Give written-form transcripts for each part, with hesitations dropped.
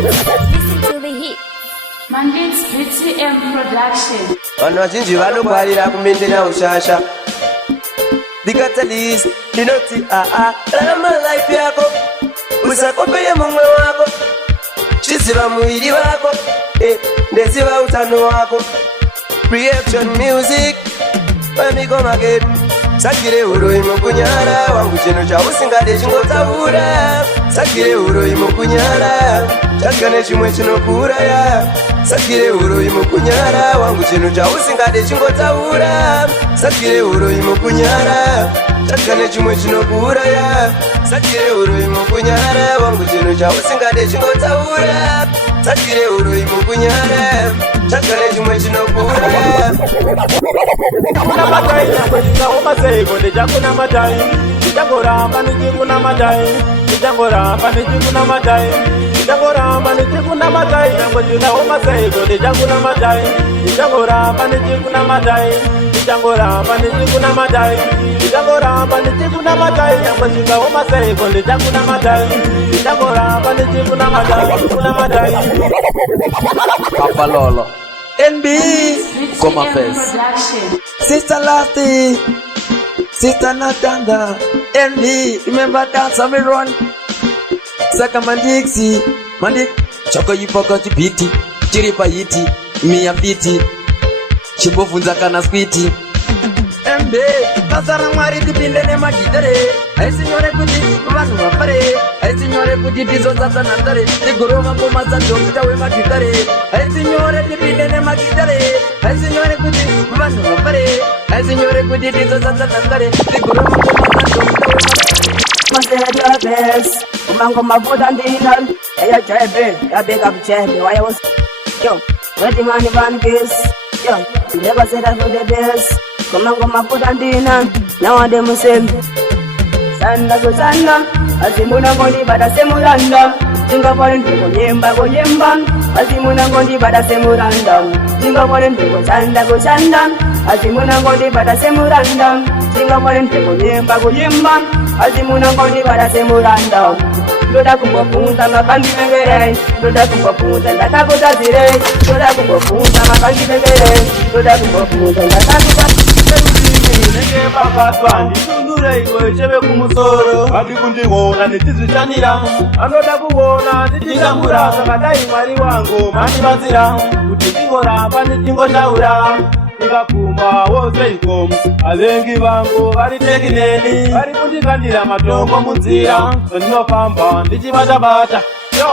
Listen to the hit. Mandits BTM Production. Vanhu vazhinji vanongwarira kumendera ushasha. The catalyst, inoti rarama life yako. Usakopeye mumwe wako. Chiziva muiri wako. Ndeziva utano wako. Reaction music. When we come again. Sakire uro imukunyara. Wangu chino cha usingade chingotaura. Sakire uro imukunyara. Chakane chimwe chinokura ya. Sakire uro imukunyara. Wangu chino cha usingade chingotaura. Sakire uro imukunyara. Chakane chimwe chinokura ya. Sakire uro imukunyara. Wangu chino cha usingade chingotaura. Sakire uro imukunyara. Chakane chimwe chinokura ya. Kuna matai na umasei konde chakuna matai. Chakora nikikuna matai. Chakora nikikuna matai. Chakora nikikuna matai. Chakora umasei konde chakuna matai. Chakora nikikuna matai. Chakora nikikuna matai. Chakora nikikuna matai. Chakora umasei konde chakuna matai. Chakora nikikuna matai. Kuna matai. Papa Lolo NB Koma Face Sister Lasty Sister Natanda NB remember dance on me run Saka Mandixi Mandik Choko yipoko chipiti Chiripa yiti Mia fiti Chibofunza kana squiti MB Kasara mwari tipinde ne magitare Hai signore kuti Vanu wapare Hai signore kuti tizo zata nandare Tiguroma koma zanjo kitawe magitare Hai signore tipinde ne magitare Hai signore kuti Vanu wapare Hai signore kuti tizo zata nandare Tiguroma koma zanjo kitawe magitare Masaya best Umango mabuda ndinan Eya chebe Ya big up chebe Why I was Yo Ready man Van Kiss Yo You never said that for the best Kumango mabuda ndinan Now I dem same Sanda go sanda Azimuna ngondi bada semuranda Singapore ndiko nyemba go nyemba Azimuna ngondi bada semuranda Singapore ndiko sanda go sanda Azimuna ngondi bada semuranda Singapore ndiko nyemba go nyemba Azimuna ngondi bada semuranda Doda kumbopunza makandi bengere Doda kumbopunza ndakakuta zire Doda kumbopunza makandi bengere Doda kumbopunza ndakakuta Nenge papa twandi Tundure iwe chebe kumusoro Adi kundiwona nitizichanira Anoda kuwona nitizamura Sakadai mwari wangu mani bazira Kuti tingoramba nitingoshaura Nikapuma wose ikomu Alengi vangu vari tekineni Vari kundikandira matombo munzira Ndinofamba ndichibata-bata Yo!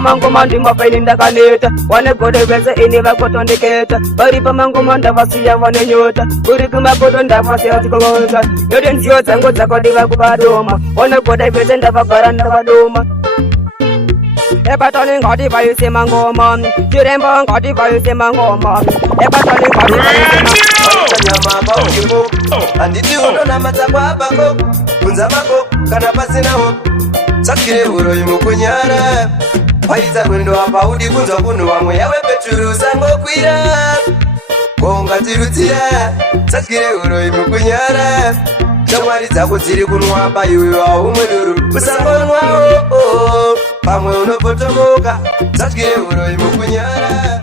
Mangoma ndingofaini ndakaneta wane gode vese ini vakotondeketa varipa mangoma ndavasiya vane nyota kuri kumakoto ndavasiya tikogoza yote nziyo dzangu dzakodiva kuvadoma wane gode vese ndavagara ndavadoma Epatoni ngati vayuse mangoma chirembo ngati vayuse mangoma Epatoni ngati vayuse mangoma Nyama baukimo Anditi uno na matakwa bako Kunza mako kana pasinaho Sakire uro imukunyara Paita mwendo hapa udi kunza kunu wamwe yawe peturu sango kuira Konga tirutira Sakire uro imukunyara Shamwari zako ziri kunu hapa yuyo wa umeduru Usango nwao Pamwe unopotomoka Sakire uro imukunyara